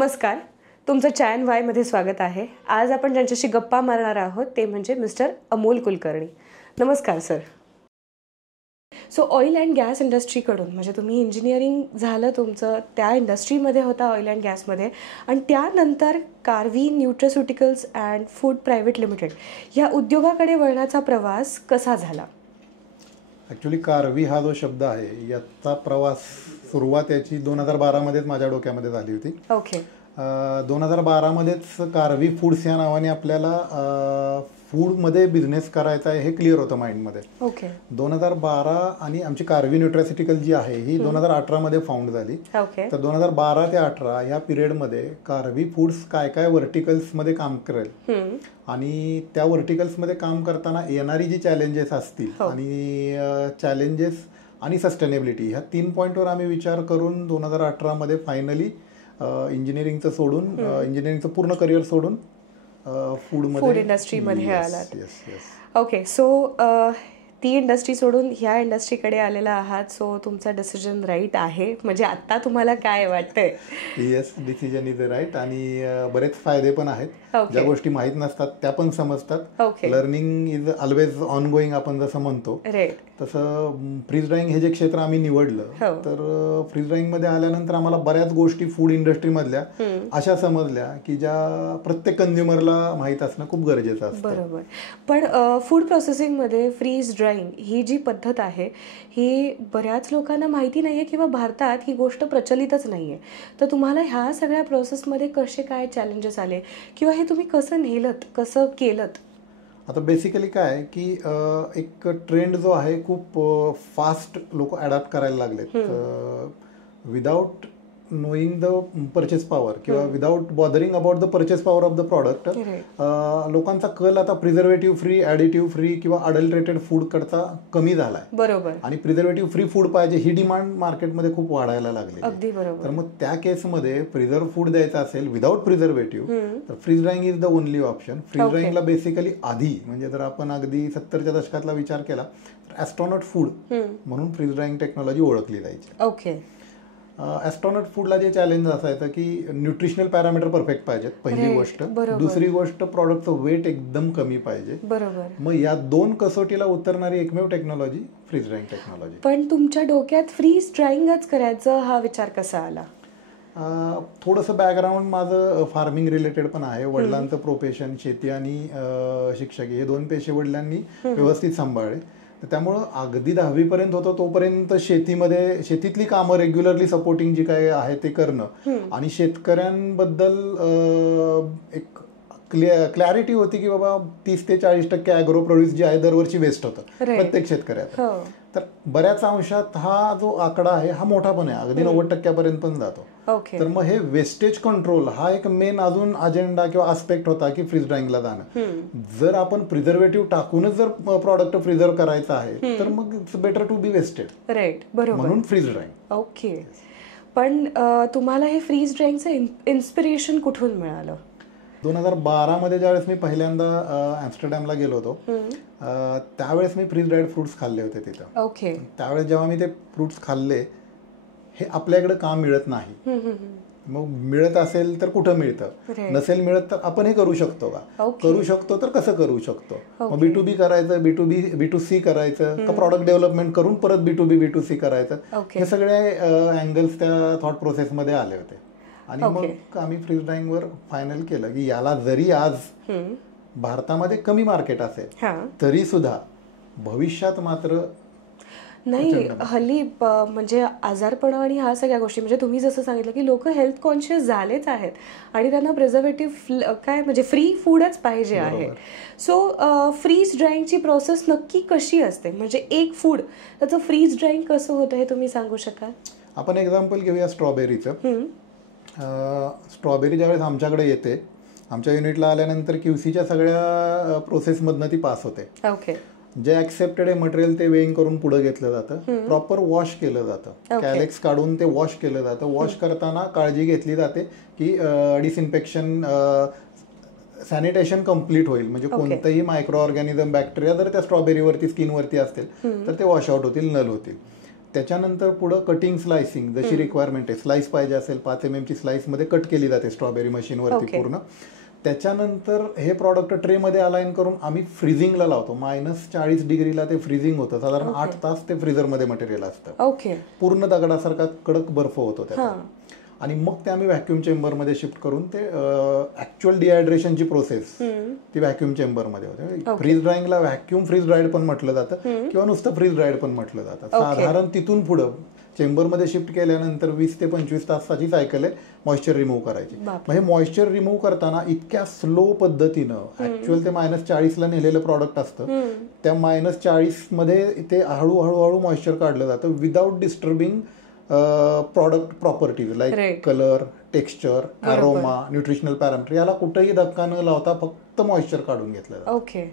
नमस्कार, तुमचं चॅन वायमध्ये स्वागत आहे. आज आपण ज्यांच्याशी गप्पा मारणार आहोत ते म्हणजे मिस्टर अमोल कुलकर्णी. नमस्कार sir. So oil and gas इंडस्ट्रीकडून म्हणजे तुम्ही इंजिनिअरिंग झालं तुमचं, त्या इंडस्ट्रीमध्ये होता ऑइल अँड गॅसमध्ये, आणि त्यानंतर Karvi nutraceuticals and food private limited ह्या उद्योगाकडे वळण्याचा प्रवास कसा झाला? ॲक्च्युली कार्वी हा जो शब्द आहे याचा प्रवास सुरुवात याची 2012मध्येच माझ्या डोक्यामध्ये झाली होती. ओके. 2012मध्येच कार्वी फूड्स या नावाने आपल्याला फूडमध्ये बिझनेस करायचा आहे हे क्लिअर होतं माइंडमध्ये. ओके. 2012 आणि आमची कार्वी न्यूट्रास्युटिकल जी आहे ही 2018मध्ये फाउंड झाली. ओके. तर 2012 ते 2018 ह्या पिरियडमध्ये कार्वी फूड्स काय काय व्हर्टिकल्समध्ये काम करेल आणि त्या व्हर्टिकल्समध्ये काम करताना येणारी जी चॅलेंजेस असतील आणि चॅलेंजेस आणि सस्टेनेबिलिटी ह्या 3 पॉईंटवर आम्ही विचार करून 2018मध्ये फायनली इंजिनिअरिंगचं सोडून इंजिनिअरिंगचं पूर्ण करिअर सोडून फूड इंडस्ट्रीमध्ये आलात. ओके. सो ती इंडस्ट्री सोडून ह्या इंडस्ट्रीकडे आलेला आहात. सो तुमचा डिसिजन राईट आहे म्हणजे आत्ता तुम्हाला काय वाटतंय? Yes, decision is right. आणि बरेच फायदे पण आहेत. ज्या गोष्टी माहीत नसतात त्या पण समजतात. Learning is always on going आपण जसं म्हणतो तसं फ्रीज ड्राईंग हे जे क्षेत्र आम्ही निवडलं तर फ्रीज ड्राईंगमध्ये आल्यानंतर आम्हाला बऱ्याच गोष्टी फूड इंडस्ट्रीमधल्या अशा समजल्या की ज्या प्रत्येक कंझ्युमरला माहीत असणं खूप गरजेचं असतं. बरोबर. पण फूड प्रोसेसिंगमध्ये फ्रीज ड्राईंग ही जी पद्धत आहे ही बऱ्याच लोकांना माहिती नाही आहे किंवा भारतात ही गोष्ट प्रचलितच नाही आहे. तर तुम्हाला ह्या सगळ्या प्रोसेसमध्ये कसे काय चॅलेंजेस आले किंवा हे तुम्ही कसं नेलत, कसं केलं? आता बेसिकली काय की एक ट्रेंड जो आहे खूप फास्ट लोक अडॅप्ट करायला लागलेत. Without knowing the purchase power किंवा without bothering about the purchase power of the product लोकांचा कल आता प्रिझर्वेटिव्ह फ्री, ॲडिटिव्ह फ्री किंवा अडल्ट्रेटेड फूड करता कमी झालाय. बरोबर. आणि प्रिझर्वेटिव्ह फ्री फूड पाहिजे ही डिमांड मार्केटमध्ये खूप वाढायला लागली. अगदी बरोबर. तर मग त्या केसमध्ये प्रिझर्व फूड द्यायचं असेल विदाउट प्रिझर्वेटिव्ह तर freeze drying is the only option. Freeze ड्राईंगला बेसिकली आधी म्हणजे जर आपण अगदी 70च्या दशकातला विचार केला तर ॲस्ट्रॉनॉट फूड म्हणून फ्रीज ड्राईंग टेक्नॉलॉजी ओळखली जायची. ओके. ॲस्ट्रॉनॉट फूडला जे चॅलेंज असायचं की न्यूट्रिशनल पॅरामीटर परफेक्ट पाहिजेत पहिली गोष्ट. दुसरी गोष्ट प्रॉडक्टचं वेट एकदम कमी पाहिजे. बरोबर. मग या 2 कसोटीला उतरणारी एकमेव टेक्नॉलॉजी फ्रीज ड्राईंग टेक्नॉलॉजी. पण तुमच्या डोक्यात फ्रीज ड्राईंगच करायचं हा विचार कसा आला? थोडंसं बॅकग्राऊंड माझं फार्मिंग रिलेटेड पण आहे. वडिलांचं प्रोफेशन शेती आणि शिक्षक हे 2 पेशे वडिलांनी व्यवस्थित सांभाळले. तर त्यामुळं अगदी 10वीपर्यंत होतं तोपर्यंत शेतीतली कामं रेग्युलरली सपोर्टिंग जी काय आहे ते करणं आणि शेतकऱ्यांबद्दल एक क्लॅरिटी होती की बाबा 30 ते 40% ॲग्रो प्रोड्यूस जे आहे दरवर्षी वेस्ट होतं प्रत्येक शेतकऱ्याचं. तर बऱ्याच अंशात हा जो आकडा आहे हा मोठा पण आहे, अगदी 90% पण जातो. तर मग हे वेस्टेज कंट्रोल हा एक मेन अजून अजेंडा किंवा आस्पेक्ट होता की फ्रीज ड्राईंगला जाणं. जर आपण प्रिझर्वेटिव्ह टाकूनच जर प्रॉडक्ट प्रिझर्व करायचं आहे तर मग it's better to be wasted. Right. बरोबर. म्हणून फ्रीज ड्राईंग. ओके. पण तुम्हाला हे फ्रीज ड्राईंगचं इन्स्पिरेशन कुठून मिळालं? 2012मध्ये ज्यावेळेस मी पहिल्यांदा ॲम्स्टरडॅमला गेलो होतो त्यावेळेस मी फ्रीज ड्राईड फ्रुट्स खाल्ले होते तिथं. ओके. त्यावेळेस जेव्हा मी ते फ्रुट्स खाल्ले हे आपल्याकडे का मिळत नाही, मग मिळत असेल तर कुठं मिळतं, नसेल मिळत तर आपण हे करू शकतो का, करू शकतो तर कसं करू शकतो. मग B2B करायचं, B2C करायचं का प्रॉडक्ट डेव्हलपमेंट करून परत B2B B2C करायचं, हे सगळे अँगल्स त्या थॉट प्रोसेसमध्ये आले होते. आणि मग आम्ही फ्रीज ड्राईंगवर फायनल केलं की याला जरी आज भारतामध्ये कमी मार्केट असेल तरी सुद्धा भविष्यात मात्र नाही. हल्ली म्हणजे आजारपण आणि ह्या सगळ्या गोष्टी म्हणजे तुम्ही जसं सांगितलं की लोक हेल्थ कॉन्शियस झालेच आहेत आणि त्यांना प्रिझर्वेटिव्ह काय म्हणजे फ्री फूडच पाहिजे आहे. सो फ्रीज ड्राईंगची प्रोसेस नक्की कशी असते, म्हणजे एक फूड त्याचं फ्रीज ड्राईंग कसं होतं हे तुम्ही सांगू शकाल? आपण एक्झाम्पल घेऊया स्ट्रॉबेरीचं. स्ट्रॉबेरी ज्यावेळेस आमच्याकडे येते आमच्या युनिटला आल्यानंतर QCच्या सगळ्या प्रोसेसमधनं ती पास होते. ओके. जे ॲक्सेप्टेड आहे मटेरियल ते वेइंग करून पुढे घेतलं जातं, प्रॉपर वॉश केलं जातं, कॅलेक्स काढून ते वॉश केलं जातं. वॉश करताना काळजी घेतली जाते की डिसइन्फेक्शन सॅनिटेशन कम्प्लीट होईल, म्हणजे कोणतंही मायक्रो ऑर्गॅनिझम बॅक्टेरिया जर त्या स्ट्रॉबेरीवरती स्किनवरती असतील तर ते वॉश आउट होतील, नल होतील. त्याच्यानंतर पुढं कटिंग स्लायसिंग जशी रिक्वायरमेंट आहे, स्लाइस पाहिजे असेल 5 mm ची स्लाइसमध्ये कट केली जाते स्ट्रॉबेरी मशीनवरती पूर्ण. त्याच्यानंतर हे प्रॉडक्ट ट्रेमध्ये अलाइन करून आम्ही फ्रीजिंगला लावतो. -40 डिग्रीला ते फ्रीजिंग होतं. साधारण 8 तास ते फ्रीजरमध्ये मटेरियल असतं. पूर्ण दगडासारखा कडक बर्फ होतो त्याचा. आणि मग ते आम्ही व्हॅक्यूम चेंबरमध्ये शिफ्ट करून ते ऍक्च्युअल डिहायड्रेशनची प्रोसेस ती व्हॅक्यूम चेंबरमध्ये होते. फ्रीज ड्रायिंगला व्हॅक्यूम फ्रीज ड्राईड पण म्हटलं जातं किंवा नुसतं फ्रीज ड्राईड पण म्हटलं जातं. साधारण तिथून पुढं चेंबरमध्ये शिफ्ट केल्यानंतर 20 ते 25 तासाची सायकल आहे मॉइश्चर रिमूव्ह करायची. म्हणजे मॉइश्चर रिमूव्ह करताना इतक्या स्लो पद्धतीनं ऍक्च्युअल ते -40ला नेलेलं प्रॉडक्ट असतं, त्या -40 मध्ये ते हळूहळू मॉइश्चर काढलं जातं without disturbing product properties like colour, texture, aroma, nutritional parameter, याला कुठेही धक्का न लावता फक्त मॉइश्चर काढून घेतलं जातं.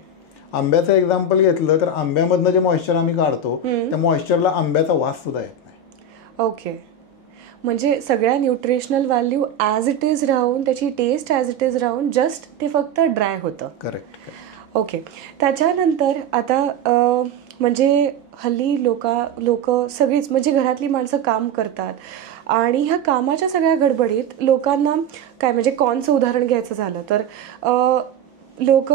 आंब्याचं एक्झाम्पल घेतलं तर आंब्यामधनं जे मॉइश्चर आम्ही काढतो त्या मॉइश्चरला आंब्याचा वास सुद्धा येत नाही. म्हणजे सगळ्या nutritional value as it is राहून, त्याची टेस्ट ॲज इट इज राहून, जस्ट ते फक्त ड्राय होतं. करेक्ट. त्याच्यानंतर आता म्हणजे हल्ली लोक सगळीच म्हणजे घरातली माणसं काम करतात आणि ह्या कामाच्या सगळ्या गडबडीत लोकांना काय, म्हणजे कॉर्नचं उदाहरण घ्यायचं झालं तर लोक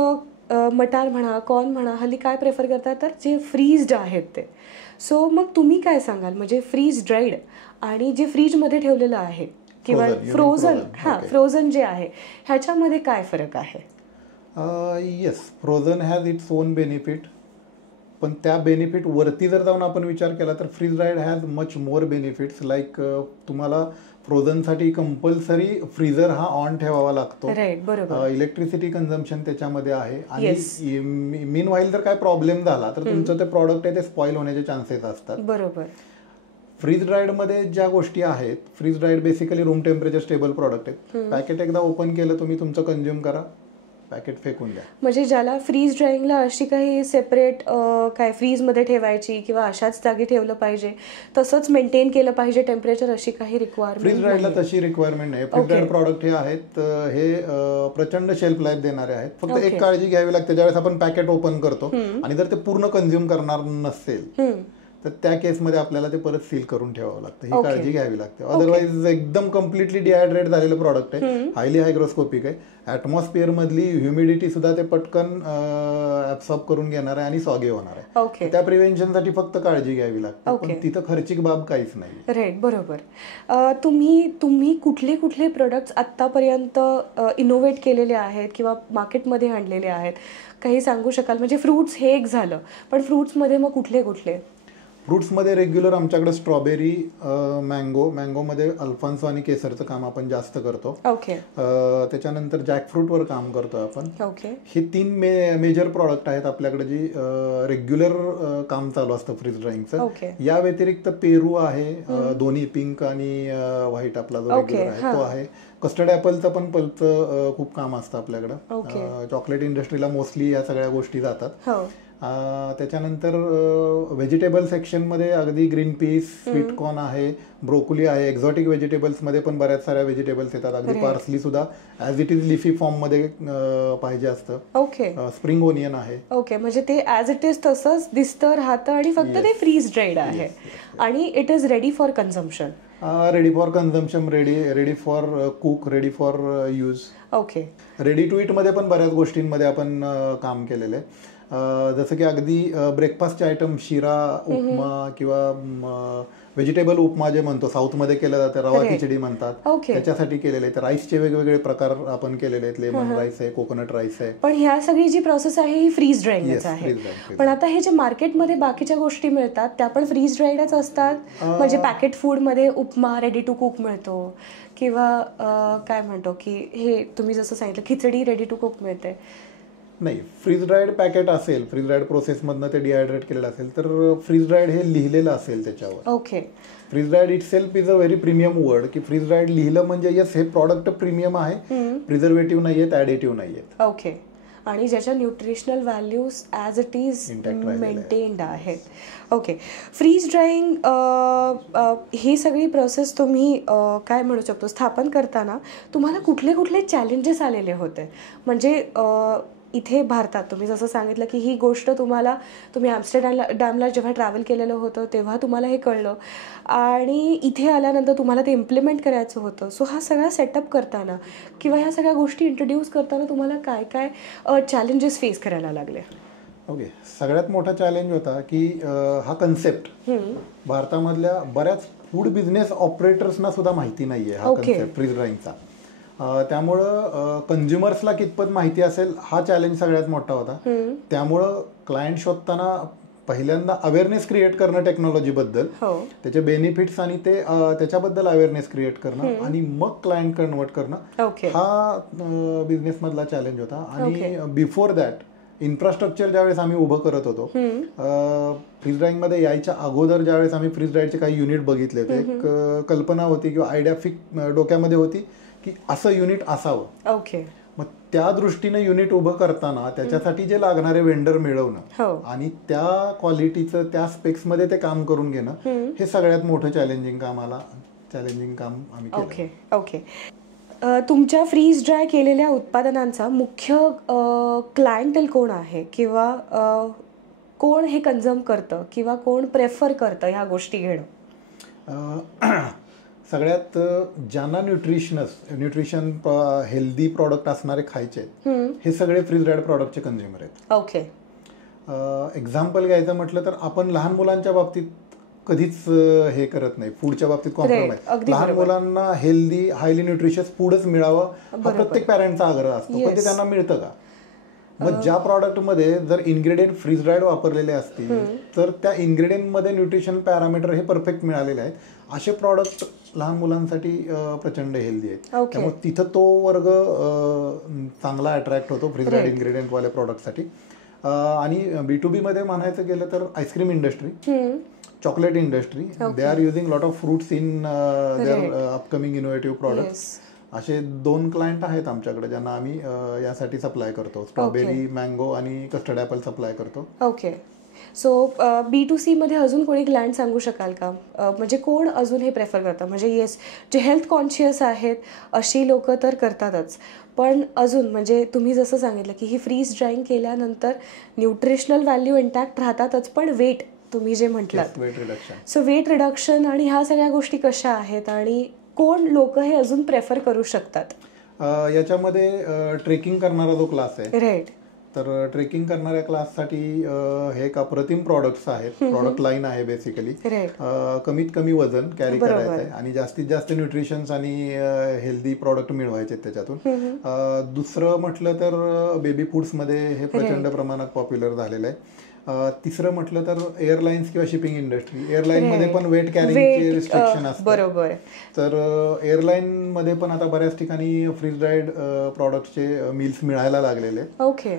मटार म्हणा, कॉर्न म्हणा, हल्ली काय प्रेफर करतात तर जे फ्रीज्ड आहेत ते. सो मग तुम्ही काय सांगाल, म्हणजे फ्रीज ड्राईड आणि जे फ्रीजमध्ये ठेवलेलं आहे किंवा फ्रोझन जे आहे ह्याच्यामध्ये काय फरक आहे? Yes, frozen has its own benefit, पण त्या बेनिफिट वरती जर जाऊन आपण विचार केला तर freeze dried has much more benefits. Like तुम्हाला फ्रोझनसाठी कंपल्सरी फ्रीजर हा ऑन ठेवावा लागतो. इलेक्ट्रिसिटी कन्झम्पशन त्याच्यामध्ये आहे. आणि मीन व्हाईल जर काय प्रॉब्लेम झाला तर तुमचं ते प्रॉडक्ट आहे ते स्पॉईल होण्याचे चान्सेस असतात. फ्रीज ड्राईडमध्ये ज्या गोष्टी आहेत, freeze dried basically room temperature stable product आहेत. पॅकेट एकदा ओपन केलं तुम्ही तुमचं कंझ्युम करा, पॅकेट फेकून द्या. म्हणजे ज्याला फ्रीज ड्रायिंगला अशी काही सेपरेट काय फ्रीजमध्ये ठेवायची किंवा अशाच जागी ठेवलं पाहिजे, तसंच मेंटेन केलं पाहिजे टेम्परेचर, अशी काही रिक्वायरमेंट? फ्रीज ड्रायडला तशी रिक्वायरमेंट नाही. फ्रीज ड्राईड प्रॉडक्ट हे आहेत हे प्रचंड शेल्फ लाईफ देणारे आहेत. फक्त एक काळजी घ्यावी लागते, ज्यावेळेस आपण पॅकेट ओपन करतो आणि जर ते पूर्ण कंझ्युम करणार नसेल तर त्या केसमध्ये आपल्याला ते परत सील करून ठेवावं लागतं. ही काळजी घ्यावी लागते. अदरवाईज एकदम कम्प्लिटली डिहायड्रेट झालेलं प्रॉडक्ट आहे, हायली हायग्रोस्कोपिक आहे, ऍटमॉस्फिअर मधली ह्युमिडिटी सुद्धा ते पटकन ऍब्सॉर्ब करून घेणार आहे आणि सॉगी होणार आहे. त्या प्रिव्हेन्शनसाठी फक्त काळजी घ्यावी लागते, पण तिथं खर्चिक बाब काहीच नाही. राईट, बरोबर. तुम्ही कुठले कुठले प्रोडक्ट्स आत्तापर्यंत इनोव्हेट केलेले आहेत किंवा मार्केटमध्ये आणलेले आहेत, काही सांगू शकाल? म्हणजे फ्रुट्स हे एक झालं, पण फ्रुट्समध्ये मग कुठले कुठले? फ्रुट्समध्ये रेग्युलर आमच्याकडे स्ट्रॉबेरी, मँगोमध्ये अल्फान्सो आणि केसरचं काम आपण जास्त करतो. त्याच्यानंतर जॅकफ्रूटवर काम करतो आपण. हे 3 मेजर प्रॉडक्ट आहेत आपल्याकडे जी रेग्युलर काम चालू असतं फ्रीज ड्रायिंगचं. या व्यतिरिक्त पेरू आहे, दोन्ही पिंक आणि व्हाईट आपला जो रेग्युलर आहे तो आहे. कस्टर्ड ॲपलचं पण पल्पचं खूप काम असतं आपल्याकडं. चॉकलेट इंडस्ट्रीला मोस्टली या सगळ्या गोष्टी जातात. त्याच्यानंतर व्हेजिटेबल सेक्शनमध्ये अगदी ग्रीन पीस, स्वीट कॉर्न आहे, ब्रोकोली आहे. एक्झॉटिक व्हेजिटेबल्समध्ये पण बऱ्याच साऱ्या व्हेजिटेबल्स येतात. अगदी पार्सली सुद्धा ॲज इट इज लिफी फॉर्ममध्ये पाहिजे असतं. स्प्रिंग ओनियन आहे. म्हणजे ते ॲज इट इज तसंच दिसतं, राहतं आणि फक्त ते फ्रीज ड्राईड आहे आणि it is ready for consumption. Ready for consumption, ready for cook, ready for use. Ready to eat मध्ये पण बऱ्याच गोष्टींमध्ये आपण काम केलेलं आहे. जसं की अगदी ब्रेकफास्टचे आयटम, शिरा, उपमा किंवा व्हेजिटेबल उपमा जे म्हणतो साऊथमध्ये केलं जातं, रवा खिचडी म्हणतात, त्याच्यासाठी केलेले आहेत. राईसचे वेगवेगळे प्रकार आपण केलेले आहेत. लेमन राईस आहे, कोकोनट राईस आहे. पण ह्या सगळी जी प्रोसेस आहे ही फ्रीज ड्राईडच आहे. पण आता हे जे मार्केटमध्ये बाकीच्या गोष्टी मिळतात त्या पण फ्रीज ड्राईडच असतात. म्हणजे पॅकेट फूडमध्ये उपमा रेडी टू कुक मिळतो किंवा काय म्हणतो की हे तुम्ही जसं सांगितलं खिचडी रेडी टू कुक मिळते. नाही, फ्रीज ड्राईड पॅकेट असेल, फ्रीज ड्राईड प्रोसेसमधनं ते डिहायड्रेट केलेलं असेल तर फ्रीज ड्राईड हे लिहिलेलं असेल त्याच्यावर. Freeze dried itself is a very premium word, की फ्रीज ड्राईड लिहिलं म्हणजे येस हे प्रॉडक्ट प्रीमियम आहे, प्रिझर्वेटिव्ह नाही आहेत, ॲडिटिव्ह नाही आहेत. आणि ज्याच्या nutritional values as it is maintained आहेत. फ्रीज ड्रायिंग ही सगळी प्रोसेस तुम्ही काय म्हणू शकतो स्थापन करताना तुम्हाला कुठले कुठले चॅलेंजेस आलेले होते? म्हणजे इथे भारतात तुम्ही जसं सांगितलं की ही गोष्ट तुम्ही ॲम्स्टरडॅमला जेव्हा ट्रॅव्हल केलेलं होतं तेव्हा तुम्हाला हे कळलं आणि इथे आल्यानंतर तुम्हाला ते इम्प्लिमेंट करायचं होतं. सो हा सगळा सेटअप करताना किंवा ह्या सगळ्या गोष्टी इंट्रोड्यूस करताना तुम्हाला काय काय चॅलेंजेस फेस करायला लागले? ओके, सगळ्यात मोठा चॅलेंज होता की हा कन्सेप्ट भारतामधल्या बऱ्याच फूड बिझनेस ऑपरेटर्सना सुद्धा माहिती नाहीये हा कन्सेप्ट फ्रीज ड्राईंगचा. त्यामुळं कन्झ्युमर्सला कितपत माहिती असेल हा चॅलेंज सगळ्यात मोठा होता. त्यामुळं क्लायंट शोधताना पहिल्यांदा अवेअरनेस क्रिएट करणं टेक्नॉलॉजीबद्दल, त्याचे बेनिफिट्स आणि ते त्याच्याबद्दल अवेअरनेस क्रिएट करणं आणि मग क्लायंट कन्वर्ट करणं हा बिझनेसमधला चॅलेंज होता. आणि बिफोर दॅट इन्फ्रास्ट्रक्चर ज्यावेळेस आम्ही उभं करत होतो, फ्रीज ड्राईंगमध्ये यायच्या अगोदर ज्यावेळेस आम्ही फ्रीज ड्राईंगचे काही युनिट बघितले होते, एक कल्पना होती किंवा आयडिया डोक्यामध्ये होती की असं युनिट असावं. मग त्या दृष्टीने युनिट उभं करताना त्याच्यासाठी जे लागणारे वेंडर मिळवणं आणि त्या क्वालिटीचं त्या स्पेक्समध्ये ते काम करून घेणं हे सगळ्यात मोठं चॅलेंजिंग काम आम्ही केलं. ओके. तुमच्या फ्रीज ड्राय केलेल्या उत्पादनांचा मुख्य क्लायंटल कोण आहे किंवा कोण हे कन्झ्युम करतं किंवा कोण प्रेफर करतं ह्या गोष्टी घेणं? सगळ्यात ज्यांना न्यूट्रिशन हेल्दी प्रॉडक्ट असणारे खायचे आहेत हे सगळे फ्रीज ड्रायड प्रॉडक्टचे कन्झ्युमर आहेत. ओके. एक्झाम्पल घ्यायचं म्हटलं तर आपण लहान मुलांच्या बाबतीत कधीच हे करत नाही, फूडच्या बाबतीत कॉम्प्रोमाइज. लहान मुलांना हेल्दी हायली न्यूट्रिशियस फूडच मिळावं हा प्रत्येक पॅरेंटचा आग्रह असतो, पण ते त्यांना मिळतं का? मग ज्या प्रॉडक्टमध्ये जर इन्ग्रेडियंट फ्रीज ड्रायड वापरलेले असतील तर त्या इन्ग्रेडियंटमध्ये न्यूट्रिशन पॅरामीटर हे परफेक्ट मिळालेले आहेत, असे प्रॉडक्ट लहान मुलांसाठी प्रचंड हेल्दी आहेत. त्यामुळे तिथं तो वर्ग चांगला अट्रॅक्ट होतो फ्रीज ड्रायड इन्ग्रेडियंटवाल्या प्रॉडक्टसाठी. आणि B2B मध्ये म्हणायचं गेलं तर ice cream industry, chocolate industry, they are using lot of fruits in their upcoming innovative products. असे 2 क्लायंट आहेत आमच्याकडे ज्यांना आम्ही यासाठी सप्लाय करतो. स्ट्रॉबेरी, मँगो आणि कस्टर्ड ॲपल सप्लाय करतो. ओके. सो B2C मध्ये अजून कोणी क्लायंट सांगू शकाल का? म्हणजे कोण अजून हे प्रेफर करतं? म्हणजे येस, जे हेल्थ कॉन्शियस आहेत अशी लोक तर करतातच, पण अजून म्हणजे तुम्ही जसं सांगितलं की ही फ्रीज ड्राईंग केल्यानंतर न्यूट्रिशनल व्हॅल्यू इंटॅक्ट राहतातच, पण वेट तुम्ही जे म्हटलात, weight reduction, so weight reduction आणि ह्या सगळ्या गोष्टी कशा आहेत आणि कोण लोक हे अजून प्रेफर करू शकतात? याच्यामध्ये ट्रेकिंग करणारा जो क्लास आहे, राईट, तर ट्रेकिंग करणाऱ्या क्लाससाठी हे एक अप्रतिम प्रॉडक्ट्स आहेत. प्रॉडक्ट लाईन आहे बेसिकली. कमीत कमी वजन कॅरी करायचं आहे आणि जास्तीत जास्त न्यूट्रिशन्स आणि हेल्दी प्रॉडक्ट मिळवायचे त्याच्यातून. दुसरं म्हटलं तर बेबी फूड्समध्ये हे प्रचंड प्रमाणात पॉप्युलर झालेलं आहे. तिसरं म्हटलं तर एअरलाईन्स किंवा शिपिंग इंडस्ट्री, एअरलाईन मध्ये पण वेट कॅरिंगचे रिस्ट्रिक्शन असतात. बरोबर. तर एअरलाईन मध्ये पण आता बऱ्याच ठिकाणी फ्रीज ड्राईड प्रॉडक्टचे मिल्स मिळायला लागलेले. ओके.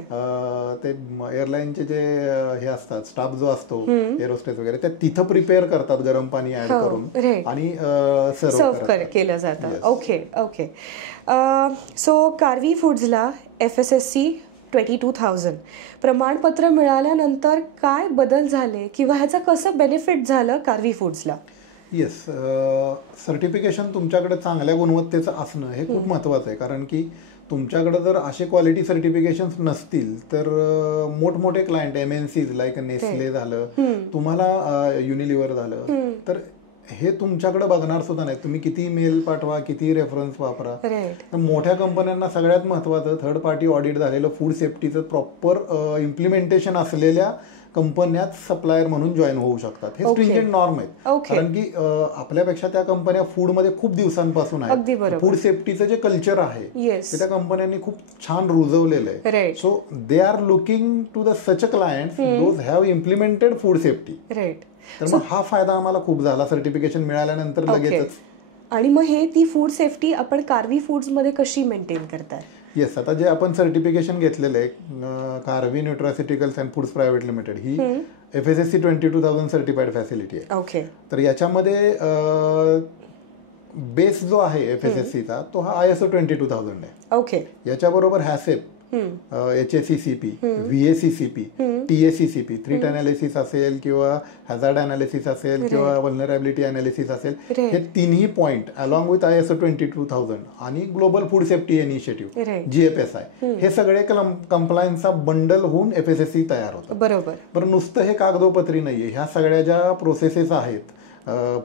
ते एअरलाईनचे जे हे असतात, स्टाफ जो असतो एरोस्टेस वगैरे, ते तिथं प्रिपेअर करतात गरम पाणी ऍड करून आणि सर्व्ह केलं जातं. ओके. ओके. सो कार्वी फूड्सला FSSC 22,000 प्रमाणपत्र मिळाल्यानंतर काय बदल झाले किंवा ह्याचं कसं बेनिफिट झालं कार्वी फूड्सला? येस, सर्टिफिकेशन तुमच्याकडे चांगल्या गुणवत्तेचं असणं हे खूप महत्वाचं आहे. कारण की तुमच्याकडे जर असे क्वालिटी सर्टिफिकेशन्स नसतील तर मोठमोठे क्लायंट MNCs लाईक नेस्ले झालं, तुम्हाला युनिलिव्हर झालं, तर हे तुमच्याकडे बघणार सुद्धा नाही. तुम्ही किती मेल पाठवा, किती रेफरन्स वापरा. तर मोठ्या कंपन्यांना सगळ्यात महत्वाचं थर्ड पार्टी ऑडिट झालेलं फूड सेफ्टीचं प्रॉपर इम्प्लिमेंटेशन असलेल्या कंपन्यात सप्लायर म्हणून जॉईन होऊ शकतात. हे स्ट्रिंजेंट नॉर्म आहेत. कारण की आपल्यापेक्षा त्या कंपन्या फूडमध्ये खूप दिवसांपासून आहेत. फूड सेफ्टीचं जे कल्चर आहे ते त्या कंपन्यांनी खूप छान रुजवलेलं आहे. So they are looking to the such clients those have implemented food safety. तर मग हा फायदा आम्हाला खूप झाला सर्टिफिकेशन मिळाल्यानंतर लगेचच. आणि मग हे ती फूड सेफ्टी आपण कार्वी फूड्स मध्ये कशी मेंटेन करताय? येस, आता जे आपण सर्टिफिकेशन घेतलेलं आहे Karvi nutraceuticals and foods private limited, ही FSSC 22,000 सर्टिफाईड फॅसिलिटी आहे. ओके. तर याच्यामध्ये बेस जो आहे FSSCचा तो हा ISO 22,000 आहे. ओके. याच्याबरोबर HACCP, HACCP, VACCP TACCP, threat analysis असेल किंवा हॅझार्ड अनालिसिस असेल किंवा व्हल्नरॅबिलिटी अनालिसिस असेल, हे तिन्ही पॉईंट अलॉंग विथ ISO 22000 आणि global food safety initiative GFSI, हे सगळे कंप्लायन्सचा बंडल होऊन FSSC तयार होतं. बरोबर. नुसतं हे कागदोपत्री नाहीये, ह्या सगळ्या ज्या प्रोसेसेस आहेत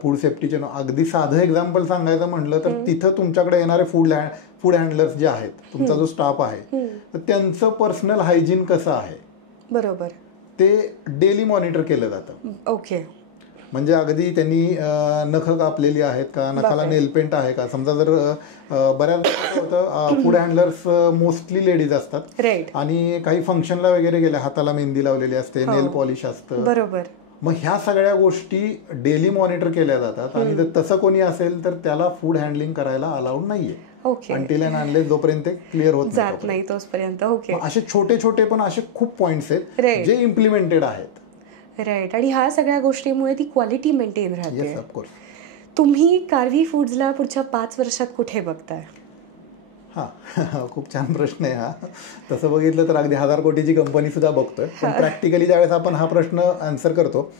फूड सेफ्टीचे, अगदी साधं एक्झाम्पल सांगायचं म्हटलं तर तिथं तुमच्याकडे येणारे फूड हँडलर्स जे आहेत, तुमचा जो स्टाफ आहे, तर त्यांचं पर्सनल हायजीन कसं आहे, बरोबर, ते डेली मॉनिटर केलं जातं. ओके. म्हणजे अगदी त्यांनी नखं कापलेली आहेत का, नखाला नेल पेंट आहे का. समजा जर बऱ्याच होतं फूड हँडलर्स मोस्टली लेडीज असतात आणि काही फंक्शनला वगैरे गेल्या, हाताला मेहंदी लावलेली असते, नेल पॉलिश असतं, बरोबर. मग ह्या सगळ्या गोष्टी डेली मॉनिटर केल्या जातात आणि जर तसं कोणी असेल तर त्याला फूड हँडलिंग करायला अलाउड नाहीये. अंटिल अँड अनलेस जोपर्यंत क्लिअर होत जात नाही तोपर्यंत. असे छोटे छोटे पण असे खूप पॉइंट्स आहेत जे इम्प्लिमेंटेड आहेत. राईट. आणि ह्या सगळ्या गोष्टींमुळे ती क्वालिटी मेंटेन राहते. तुम्ही कार्वी फूड्सला पुढच्या 5 वर्षात कुठे बघताय? खूप छान प्रश्न आहे हा. तसं बघितलं तर अगदी 1000 कोटीची कंपनी सुद्धा बघतोय, पण प्रॅक्टिकली ज्यावेळेस आपण हा प्रश्न आन्सर करतो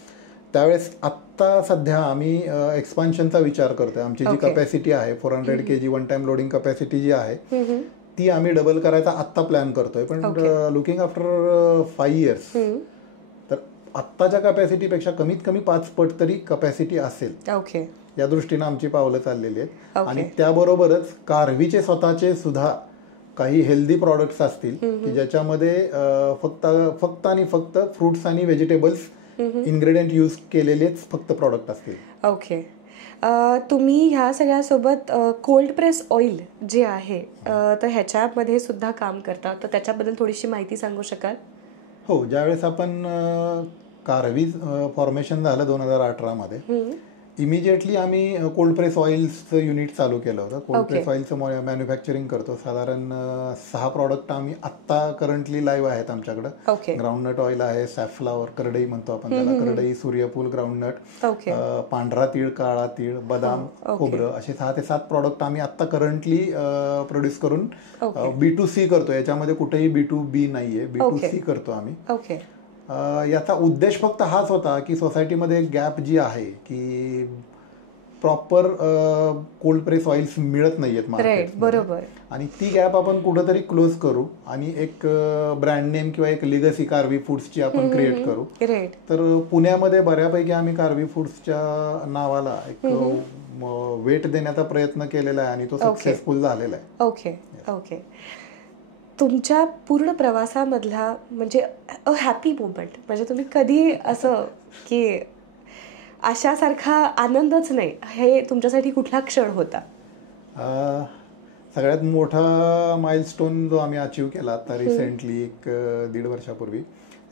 त्यावेळेस आत्ता सध्या आम्ही एक्सपान्शनचा विचार करतोय. आमची जी कपॅसिटी आहे 400 kg one time loading capacity जी आहे ती आम्ही डबल करायचा आत्ता प्लॅन करतोय. पण लुकिंग आफ्टर 5 years तर आत्ताच्या कपॅसिटीपेक्षा कमीत कमी 5 पट तरी कपॅसिटी असेल, या दृष्टीनं आमची पावलं चाललेली आहेत. आणि त्याबरोबरच कार्वीचे स्वतःचे सुद्धा काही हेल्दी प्रॉडक्ट्स असतील की ज्याच्यामध्ये फक्त आणि फक्त फ्रुट्स आणि व्हेजिटेबल्स इन्ग्रेडियंट यूज केलेलेच फक्त प्रॉडक्ट असतील. ओके. तुम्ही ह्या सगळ्यासोबत कोल्ड प्रेस ऑइल जे आहे तर ह्याच्यामध्ये सुद्धा काम करता, तर त्याच्याबद्दल थोडीशी माहिती सांगू शकाल? हो. ज्यावेळेस आपण कार्वी फॉर्मेशन झालं 2018 मध्ये, इमिजिएटली आम्ही कोल्ड प्रेस ऑइल्सचं युनिट चालू केलं होतं. कोल्ड प्रेस ऑइलचं मॅन्युफॅक्चरिंग करतो. साधारण 6 प्रॉडक्ट आम्ही आत्ता करंटली लाईव्ह आहेत आमच्याकडं. ग्राउंडनट ऑइल आहे, सॅफ्लॉवर, करडई म्हणतो आपण त्याला, करडई, सूर्यफूल, ग्राउंडनट, पांढरा तीळ, काळा तीळ, बदाम, खोबरं, असे 6 ते 7 प्रॉडक्ट आम्ही आत्ता करंटली प्रोड्यूस करून B2C करतो. याच्यामध्ये कुठेही B2B नाहीये, B2C करतो आम्ही. याचा उद्देश फक्त हाच होता की सोसायटीमध्ये गॅप जी आहे की प्रॉपर कोल्ड प्रेस ऑइल्स मिळत नाहीयेत मार्केटमध्ये, बरोबर, आणि ती गॅप आपण कुठंतरी क्लोज करू आणि एक ब्रँड नेम किंवा एक लिगसी कार्वी फूड्सची आपण क्रिएट करू. तर पुण्यामध्ये बऱ्यापैकी आम्ही कार्वी फूड्सच्या नावाला एक वेट देण्याचा प्रयत्न केलेला आहे आणि तो सक्सेसफुल झालेला आहे. ओके. तुमच्या पूर्ण प्रवासामधला म्हणजे अ हॅपी मोमेंट, म्हणजे तुम्ही कधी असं की अशासारखा आनंदच नाही, हे तुमच्यासाठी कुठला क्षण होता? सगळ्यात मोठा माइलस्टोन जो आम्ही अचीव्ह केला आता रिसेंटली 1-1.5 वर्षापूर्वी,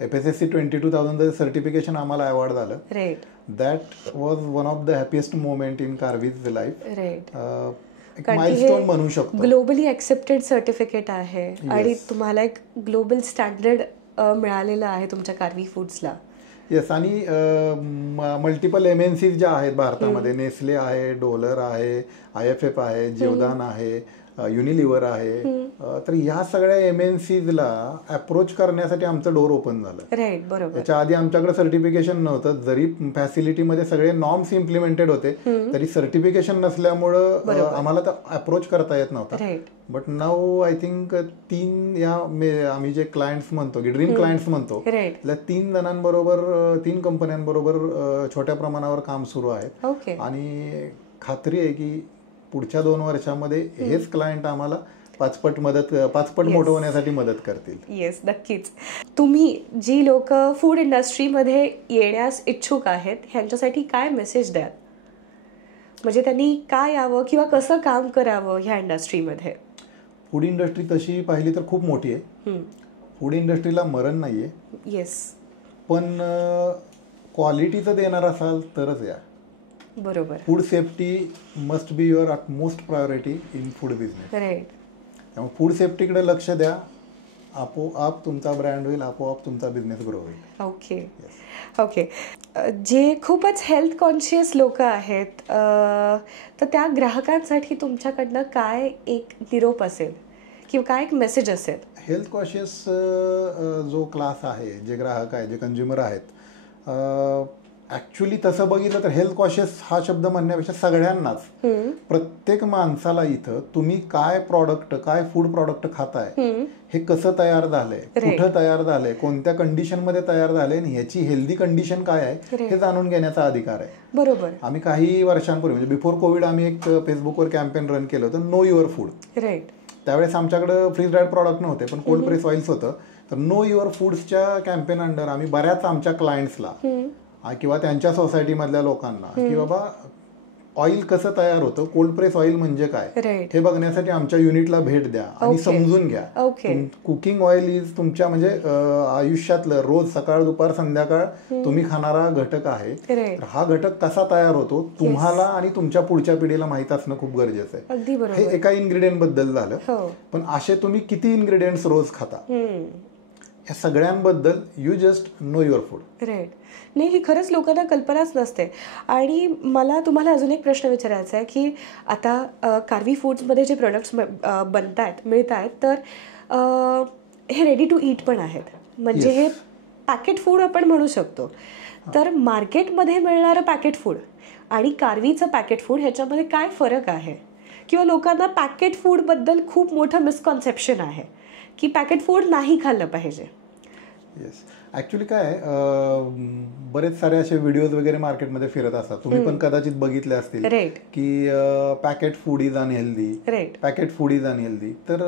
FSSC 22000 सर्टिफिकेशन आम्हाला अवॉर्ड झालं. That was one of the happiest moment in Karvi's life. Milestone म्हणू शकतो. ग्लोबली ऍक्सेप्टेड सर्टिफिकेट आहे आणि तुम्हाला एक ग्लोबल स्टँडर्ड मिळालेलं आहे तुमच्या कार्वी फूड्सला. येस. आणि मल्टिपल MNCs ज्या आहेत भारतामध्ये, नेस्ले आहे, डोलर आहे, IFF आहे, जीवदान आहे, युनिलिव्हर आहे, तर या सगळ्या MNCsला अप्रोच करण्यासाठी आमचं डोर ओपन झालं. बरोबर. त्याच्या आधी आमच्याकडे सर्टिफिकेशन नव्हतं. जरी फॅसिलिटीमध्ये सगळे नॉर्म्स इम्प्लिमेंटेड होते तरी सर्टिफिकेशन नसल्यामुळं आम्हाला तर अप्रोच करता येत नव्हता. बट नाऊ आय थिंक 3 आम्ही जे क्लायंट्स म्हणतो की ड्रीम क्लायंट्स म्हणतो, त्या 3 जणांबरोबर, 3 कंपन्यांबरोबर छोट्या प्रमाणावर काम सुरू आहे. आणि खात्री आहे की पुढच्या 2 वर्षामध्ये हेच क्लायंट आम्हाला 5 पट मोठं होण्यासाठी मदत करतील. येस, नक्कीच. तुम्ही जी लोक फूड इंडस्ट्रीमध्ये येण्यास इच्छुक आहेत ह्यांच्यासाठी काय मेसेज द्याल? म्हणजे त्यांनी काय यावं किंवा कसं काम करावं ह्या इंडस्ट्रीमध्ये? फूड इंडस्ट्री तशी पाहिली तर खूप मोठी आहे. फूड इंडस्ट्रीला मरण नाहीये. येस. पण क्वालिटीचं देणार असाल तरच या. बरोबर. Food safety must be your utmost priority in food business. त्यामुळे फूड सेफ्टीकडे लक्ष द्या, आपोआप तुमचा ब्रँड होईल, आपोआप तुमचा बिझनेस ग्रो होईल. ओके. जे खूपच हेल्थ कॉन्शियस लोक आहेत तर त्या ग्राहकांसाठी तुमच्याकडनं काय एक निरोप असेल किंवा काय एक मेसेज असेल? हेल्थ कॉशियस जो क्लास आहे, जे ग्राहक आहे, जे कंझ्युमर आहेत, ॲक्च्युली तसं बघितलं तर हेल्थ कॉशियस हा शब्द म्हणण्यापेक्षा सगळ्यांनाच, प्रत्येक माणसाला इथं तुम्ही काय फूड प्रॉडक्ट खाताय, हे कसं तयार झालंय, कुठं तयार झालंय, कोणत्या कंडिशनमध्ये तयार झालंय आणि ह्याची हेल्दी कंडिशन काय आहे हे जाणून घेण्याचा अधिकार आहे. बरोबर. आम्ही काही वर्षांपूर्वी म्हणजे बिफोर कोविड आम्ही एक फेसबुकवर कॅम्पेन रन केलं होतं, नो युअर फूड. राईट. त्यावेळेस आमच्याकडे फ्रीज ड्राईड प्रॉडक्ट नव्हते, पण कोल्ड प्रेस ऑइल्स होतं. तर नो युअर फूड्सच्या कॅम्पेन अंडर आम्ही बऱ्याच आमच्या क्लायंट्सला किंवा त्यांच्या सोसायटीमधल्या लोकांना की बाबा ऑइल कसं तयार होतं, कोल्ड प्रेस ऑइल म्हणजे काय हे बघण्यासाठी आमच्या युनिटला भेट द्या आणि समजून घ्या. कुकिंग ऑइल इज तुमच्या म्हणजे आयुष्यातलं रोज सकाळ दुपार संध्याकाळ तुम्ही खाणारा घटक आहे. तर हा घटक कसा तयार होतो तुम्हाला आणि तुमच्या पुढच्या पिढीला माहित असणं खूप गरजेचं आहे. हे एका इन्ग्रेडियंट बद्दल झालं, पण असे तुम्ही किती इन्ग्रेडियंट्स रोज खाता या सगळ्यांबद्दल you just know your food. Right. नाही, ही खरंच लोकांना कल्पनाच नसते. आणि मला तुम्हाला अजून एक प्रश्न विचारायचा आहे की आता कार्वी फूड्समध्ये जे प्रोडक्ट्स मिळत आहेत तर हे रेडी टू ईट पण आहेत, म्हणजे हे पॅकेट फूड आपण म्हणू शकतो. तर मार्केटमध्ये मिळणारं पॅकेट फूड आणि कार्वीचं पॅकेट फूड ह्याच्यामध्ये काय फरक आहे? किंवा लोकांना पॅकेट फूडबद्दल खूप मोठं मिसकॉन्सेप्शन आहे की पॅकेट फूड नाही खाल्लं पाहिजे. येस, ॲक्च्युली काय बरेच सारे असे व्हिडिओज वगैरे मार्केटमध्ये फिरत असतात, तुम्ही पण कदाचित बघितले असतील की packet food is unhealthy, packet food is unhealthy. तर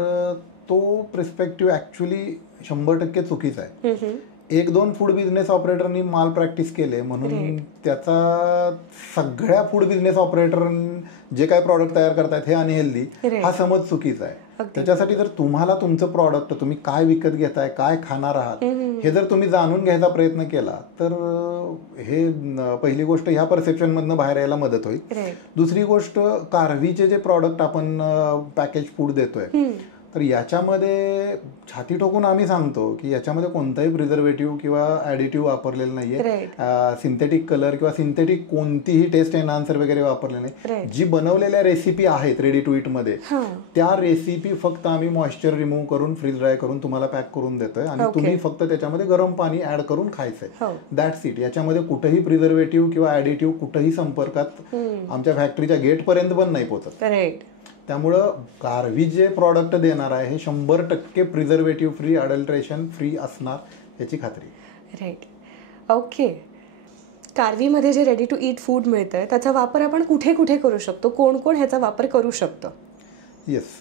तो पर्स्पेक्टिव्ह ॲक्च्युली 100% चुकीचा आहे. एक दोन फूड बिझनेस ऑपरेटरनी माल प्रॅक्टिस केले म्हणून त्याचा सगळ्या फूड बिझनेस ऑपरेटर जे काय प्रॉडक्ट तयार करतायत हे अनहेल्दी हा समज चुकीचा आहे. त्याच्यासाठी जर तुम्हाला तुमचं प्रॉडक्ट तुम्ही काय विकत घेताय, काय खाणार आहात हे जर तुम्ही जाणून घ्यायचा प्रयत्न केला तर हे पहिली गोष्ट ह्या परसेप्शन मधनं बाहेर यायला मदत होईल. दुसरी गोष्ट, कार्वीचे जे प्रॉडक्ट आपण पॅकेज फूड देतोय तर याच्यामध्ये छाती ठोकून आम्ही सांगतो की याच्यामध्ये कोणताही प्रिझर्वेटिव्ह किंवा ऍडिटिव्ह वापरलेलं नाहीये, सिंथेटिक कलर किंवा सिंथेटिक कोणतीही टेस्ट एनहान्सर वगैरे वापरले नाही. जी बनवलेल्या रेसिपी आहेत रेडी टू इट मध्ये त्या रेसिपी फक्त आम्ही मॉइश्चर रिमूव्ह करून फ्रीज ड्राय करून तुम्हाला पॅक करून देतोय आणि तुम्ही फक्त त्याच्यामध्ये गरम पाणी ऍड करून खायचंय, दॅट्स इट. याच्यामध्ये कुठेही प्रिझर्वेटिव्ह किंवा ऍडिटिव्ह कुठेही संपर्कात आमच्या फॅक्टरीच्या गेट पर्यंत पण नाही पोहोचत. त्यामुळं कार्वी जे प्रॉडक्ट देणार आहे हे 100% प्रिझर्वेटिव्ह फ्री, अडल्ट्रेशन फ्री असणार याची खात्री. राईट. ओके. कार्वीमध्ये जे रेडी टू ईट फूड मिळतंय त्याचा वापर आपण कुठे कुठे करू शकतो, कोण कोण ह्याचा वापर करू शकतो? येस,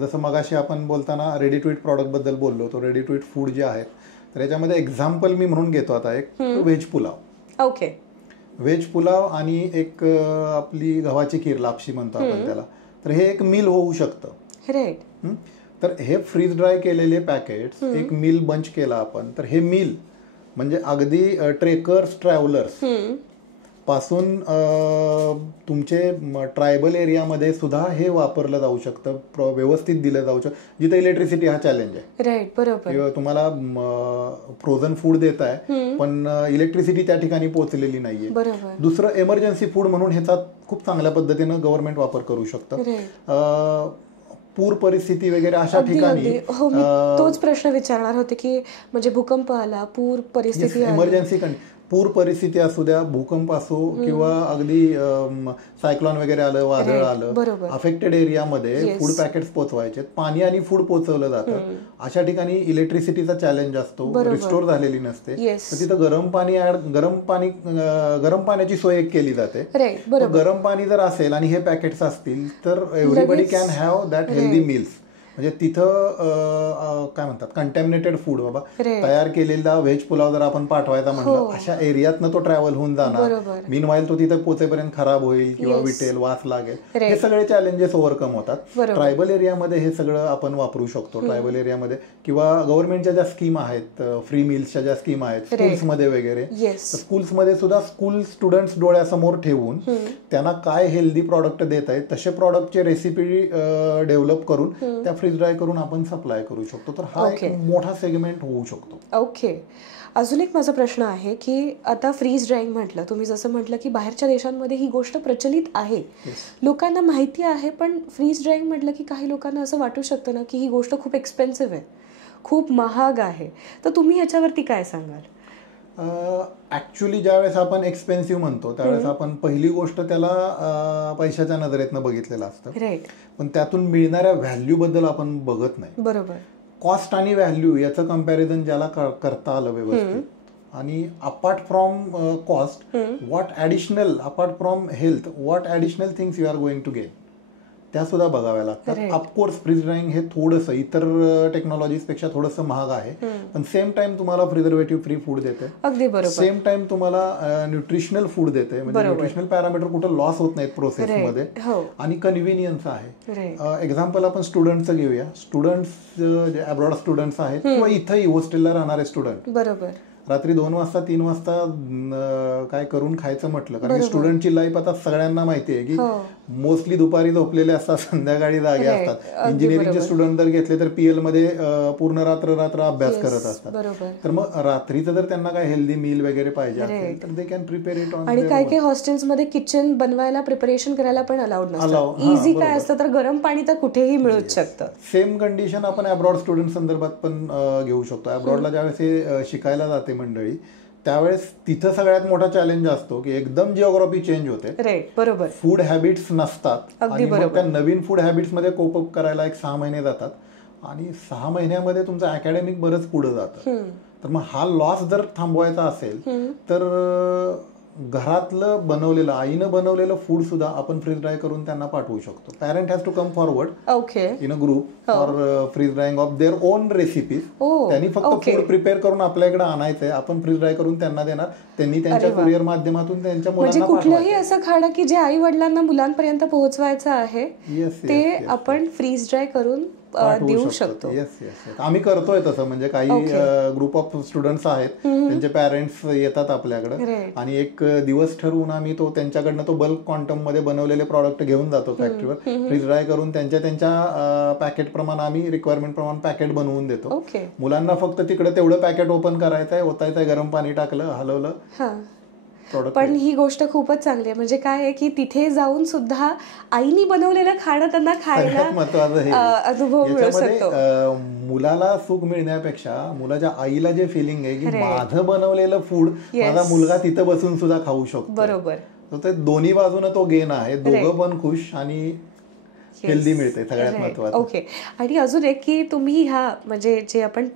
जसं मगाशी आपण बोलताना रेडी टू ईट प्रॉडक्ट बद्दल बोललो, तो रेडी टू ईट फूड जे आहेत तर याच्यामध्ये एक्झाम्पल मी म्हणून घेतो आता एक veg pulao. Okay. Veg pulao आणि एक आपली गव्हाची खीर, लापशी म्हणतो आपण त्याला, तर हे एक मील होऊ शकतं. राईट. तर हे फ्रीज ड्राय केलेले पॅकेट्स एक मील बंच केला आपण तर हे मील म्हणजे अगदी ट्रेकर्स, ट्रॅव्हलर्स पासून तुमचे ट्रायबल एरियामध्ये सुद्धा हे वापरलं जाऊ शकतं, व्यवस्थित दिलं जाऊ शकतं, जिथे इलेक्ट्रिसिटी हा चॅलेंज आहे. राईट. बरोबर. तुम्हाला फ्रोझन फूड देत आहे पण इलेक्ट्रिसिटी त्या ठिकाणी पोहोचलेली नाहीये. दुसरं, एमर्जन्सी फूड म्हणून ह्याचा खूप चांगल्या पद्धतीनं गव्हर्नमेंट वापर करू शकतं. पूर परिस्थिती वगैरे अशा ठिकाणी. हो, मी तोच प्रश्न विचारणार होते की म्हणजे भूकंप आला, पूर परिस्थिती, इमर्जन्सी पूर परिस्थिती असू द्या, भूकंप असो किंवा अगदी सायक्लॉन वगैरे आलं, वादळ आलं, अफेक्टेड एरियामध्ये फूड पॅकेट्स पोहोचवायचे, पाणी आणि फूड पोहोचवलं जातं. अशा ठिकाणी इलेक्ट्रिसिटीचा चॅलेंज असतो, रिस्टोर झालेली नसते, तर तिथं गरम पाण्याची सोय एक केली जाते. गरम पाणी जर असेल आणि हे पॅकेट्स असतील तर everybody can have that healthy meals. म्हणजे तिथं काय म्हणतात कंटॅमिनेटेड फूड, बाबा तयार केलेला व्हेज पुलाव जर आपण पाठवायचा म्हणलं अशा एरियातनं तो ट्रॅव्हल होऊन जाणार, मीनवाईल तो तिथे पोचेपर्यंत खराब होईल किंवा विटेल, वास लागेल, हे सगळे चॅलेंजेस ओव्हरकम होतात. ट्रायबल एरियामध्ये हे सगळं आपण वापरू शकतो. ट्रायबल एरियामध्ये किंवा गव्हर्नमेंटच्या ज्या स्कीम आहेत, फ्री मिल्सच्या ज्या स्कीम आहेत स्कूल्समध्ये वगैरे, स्कूल्समध्ये सुद्धा स्कूल स्टुडंट्स डोळ्यासमोर ठेवून त्यांना काय हेल्दी प्रॉडक्ट देत आहेत तसे प्रॉडक्टचे रेसिपी डेव्हलप करून त्या फ्रीज ड्राय करून आपण सप्लाय करू शकतो. तर हा एक मोठा सेगमेंट होऊ शकतो. ओके. अजून एक माझा प्रश्न आहे की आता फ्रीज ड्राईंग म्हटलं, तुम्ही जसं म्हटलं की बाहेरच्या देशांमध्ये ही गोष्ट प्रचलित आहे, लोकांना माहिती आहे, पण फ्रीज ड्राईंग म्हटलं की काही लोकांना असं वाटू शकतं ना की ही गोष्ट खूप एक्सपेन्सिव्ह आहे, खूप महाग आहे. तर तुम्ही ह्याच्यावरती काय सांगाल? ऍक्च्युली ज्यावेळेस आपण एक्सपेन्सिव्ह म्हणतो त्यावेळेस आपण पहिली गोष्ट त्याला पैशाच्या नजरेतनं बघितलेलं असतं. राईट. पण त्यातून मिळणाऱ्या व्हॅल्यू बद्दल आपण बघत नाही. बरोबर. कॉस्ट आणि व्हॅल्यू याचं कम्पॅरिझन ज्याला करता आलं व्यवस्थित, आणि apart from cost what additional, apart from health what additional things you are going to gain, त्या सुद्धा बघाव्या लागतात. ऑफकोर्स फ्रीज ड्रायिंग हे थोडंसं इतर टेक्नॉलॉजीज पेक्षा थोडंसं महाग आहे, पण सेम टाइम तुम्हाला प्रिझर्वेटिव्ह फ्री फूड देते. अगदी बरोबर. सेम टाइम तुम्हाला न्यूट्रिशनल फूड देते, म्हणजे न्यूट्रिशनल पॅरामीटर कुठं लॉस होत नाहीत प्रोसेसमध्ये, आणि कन्व्हिनियन्स आहे. एक्झाम्पल आपण स्टुडंटचं घेऊया. स्टुडंट्स जे अब्रॉड स्टुडंट्स आहेत किंवा इथंही हॉस्टेलला राहणारे स्टुडंट, बरोबर, रात्री 2 वाजता 3 वाजता काय करून खायचं म्हटलं, कारण स्टुडंटची लाईफ आता सगळ्यांना माहिती आहे की मोस्टली दुपारी झोपलेले असतात, संध्याकाळी जागे असतात. इंजिनिअरिंगचे स्टुडंट जर घेतले तर पीएल मध्ये पूर्ण रात्र अभ्यास करत असतात. तर मग रात्रीचं जर त्यांना काय हेल्दी मील वगैरे पाहिजे असेल तर they can prepare it on. आणि काही हॉस्टेल्समध्ये किचन बनवायला, प्रिपरेशन करायला पण अलाउड नसतं. इझी काय असतं तर गरम पाणी तर कुठेही मिळूच शकतं. सेम कंडिशन आपण अब्रॉड स्टुडंट संदर्भात पण घेऊ शकतो. अब्रॉडला ज्यावेळेस हे शिकायला जाते मंडळी, त्यावेळेस तिथं सगळ्यात मोठा चॅलेंज असतो की एकदम जिओग्राफी चेंज होते. बरोबर. फूड हॅबिट्स नसतात आणि मग त्या नवीन फूड हॅबिट्स मध्ये कोप अप करायला 6 महिने जातात, आणि 6 महिन्यामध्ये तुमचं अकॅडमिक बरंच पुढे जातं. तर मग हा लॉस जर थांबवायचा असेल तर घरातलं बनवलेलं, आईनं बनवलेलं फूड सुद्धा आपण फ्रीज ड्राय करून त्यांना पाठवू शकतो. Parent has to come forward in a group for freeze drying of their own recipes. त्यांनी फक्त फूड प्रिपेअर करून आपल्याकडे आणायचंय, आपण फ्रीज ड्राय करून त्यांना देणार, त्यांनी त्यांच्या कुरिअर माध्यमातून त्यांच्या मुलांना पाठवायचं. कुठलंही असं खाणं की जे आई वडिलांना मुलांपर्यंत पोहोचवायचं आहे ते आपण फ्रीज ड्राय करून देऊ शकतो. आम्ही करतोय तसं. म्हणजे काही ग्रुप ऑफ स्टुडंट्स आहेत, त्यांचे पॅरेंट्स येतात आपल्याकडे, आणि एक दिवस ठरवून आम्ही त्यांच्याकडनं तो बल्क क्वांटम मध्ये बनवलेले प्रॉडक्ट घेऊन जातो फॅक्टरीवर, फ्रीज ड्राय करून त्यांच्या पॅकेट प्रमाणे आम्ही रिक्वायरमेंट प्रमाणे पॅकेट बनवून देतो. मुलांना फक्त तिकडे तेवढं पॅकेट ओपन करायचंय, ओतायचंय, गरम पाणी टाकलं, हलवलं. पण ही गोष्ट खूपच चांगली आहे. म्हणजे काय आहे की तिथे जाऊन सुद्धा आईनी बनवलेलं खाणं त्यांना खायला अनुभव मिळू शकतो. मुलाला सुख मिळण्यापेक्षा मुलाच्या आईला जे फिलिंग आहे की माझं बनवलेलं फूड माझा मुलगा तिथं बसून सुद्धा खाऊ शकतो. बरोबर. तर दोन्ही बाजूनं तो गेन आहे, दोघं पण खुश आणि हेल्दी मिळते, सगळ्यात महत्त्वाचं. ओके. आणि अजून एक की तुम्ही ह्या म्हणजे जे आपण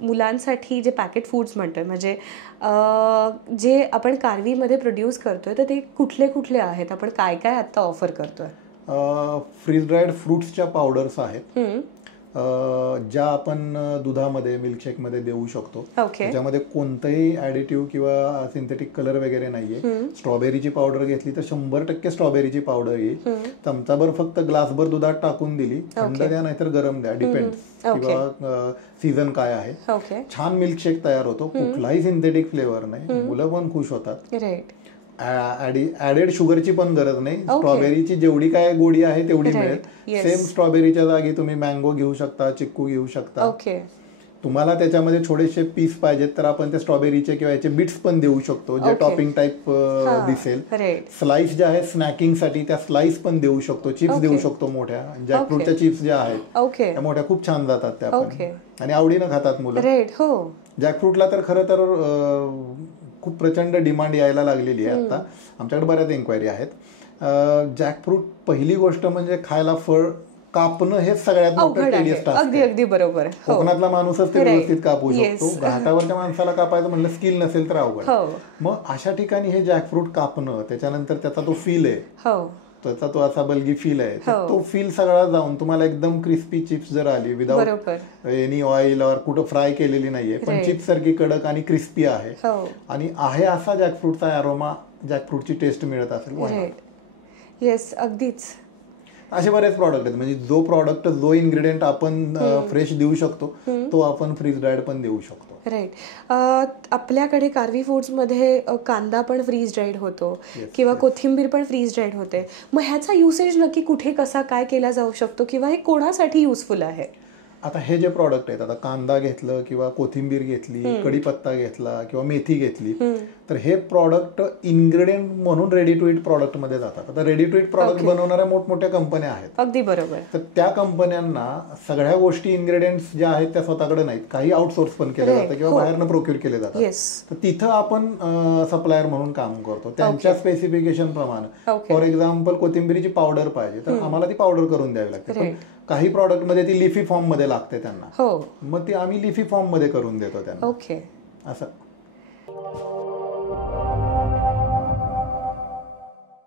मुलांसाठी जे पॅकेट फूड्स म्हणतोय, म्हणजे जे आपण कार्वीमध्ये प्रोड्यूस करतोय, तर ते कुठले कुठले आहेत, आपण काय काय आता ऑफर करतोय? फ्रीज ड्राईड फ्रुट्सच्या पावडर्स आहेत, ज्या आपण दुधामध्ये, मिल्कशेकमध्ये देऊ शकतो. त्याच्यामध्ये कोणतंही ऍडिटिव्ह किंवा सिंथेटिक कलर वगैरे नाहीये. स्ट्रॉबेरीची पावडर घेतली तर 100% स्ट्रॉबेरीची पावडर येईल. चमचाभर फक्त ग्लासभर दुधात टाकून दिली, थंड द्या नाहीतर गरम द्या, डिपेंड्स किंवा सीझन काय आहे. छान मिल्कशेक तयार होतो, कुठलाही सिंथेटिक फ्लेवर नाही, मुलं पण खुश होतात. ऍडेड शुगरची पण गरज नाही. स्ट्रॉबेरीची जेवढी काय गोडी आहे तेवढी मिळेल. सेम स्ट्रॉबेरीच्या जागी तुम्ही मँगो घेऊ शकता, चिक्कू घेऊ शकता. तुम्हाला त्याच्यामध्ये थोडेसे पीस पाहिजेत तर आपण ते स्ट्रॉबेरीचे किंवा याचे बिट्स पण देऊ शकतो, जे टॉपिंग टाइप दिसेल. स्लाइस ज्या आहेत स्नॅकिंग साठी त्या स्लाइस पण देऊ शकतो, चिप्स देऊ शकतो मोठ्या. जॅकफ्रूटच्या चिप्स ज्या आहेत त्या मोठ्या खूप छान जातात त्या पण, आणि आवडीनं खातात मुलं. जॅकफ्रूटला तर खरं तर खूप प्रचंड डिमांड यायला लागलेली आहे आता. आमच्याकडे बऱ्याच एन्क्वायरी आहेत. जॅकफ्रूट पहिली गोष्ट म्हणजे खायला फळ कापणं हे सगळ्यात मोठं टेडियस टास्क आहे. अगदी बरोबर. कोकणातला माणूसच ते व्यवस्थित कापू शकतो. घाटावरच्या माणसाला कापायचं म्हणलं स्किल नसेल तर अवघड. मग अशा ठिकाणी हे जॅकफ्रूट कापणं, त्याच्यानंतर त्याचा तो फील आहे, त्याचा तो असा बलगी फील आहे, तो फील सगळा जाऊन तुम्हाला एकदम क्रिस्पी चिप्स जर आली विदाउट एनी ऑइल और कुठं फ्राय केलेली नाहीये, पण चिप्स सारखी कडक आणि क्रिस्पी आहे, आणि आहे असा जॅकफ्रूटचा अरोमा, जॅकफ्रूटची टेस्ट मिळत असेल. येस, अगदीच. असे बरेच प्रॉडक्ट आहेत. म्हणजे जो प्रॉडक्ट, जो इन्ग्रेडियंट आपण फ्रेश देऊ शकतो तो आपण फ्रीज ड्रायड पण देऊ शकतो. राईट. आपल्याकडे कार्वी फूड्समध्ये कांदा पण फ्रीज ड्राईड होतो किंवा कोथिंबीर पण फ्रीज ड्राईड होते. मग ह्याचा युसेज नक्की कुठे कसा काय केला जाऊ शकतो किंवा हे कोणासाठी युजफुल आहे? आता हे जे प्रॉडक्ट आहेत, आता कांदा घेतलं किंवा कोथिंबीर घेतली, कढीपत्ता घेतला किंवा मेथी घेतली, तर हे प्रॉडक्ट इन्ग्रेडियंट म्हणून रेडी टू इट प्रॉडक्ट मध्ये जातात. आता रेडी टू इट प्रॉडक्ट बनवणाऱ्या मोठमोठ्या कंपन्या आहेत. अगदी बरोबर. तर त्या कंपन्यांना सगळ्या गोष्टी इन्ग्रेडियंट्स ज्या आहेत त्या स्वतःकडे नाहीत, काही आउटसोर्स पण केलं जातं किंवा बाहेरनं प्रोक्यूर केले जातात. तर तिथं आपण सप्लायर म्हणून काम करतो त्यांच्या स्पेसिफिकेशन प्रमाणे. फॉर एक्झाम्पल कोथिंबीरीची पावडर पाहिजे तर आम्हाला ती पावडर करून द्यावी लागते. पण काही प्रॉडक्ट मध्ये ती लिफी फॉर्म मध्ये लागते त्यांना, मग ती आम्ही लिफी फॉर्म मध्ये करून देतो त्यांना. ओके, असं.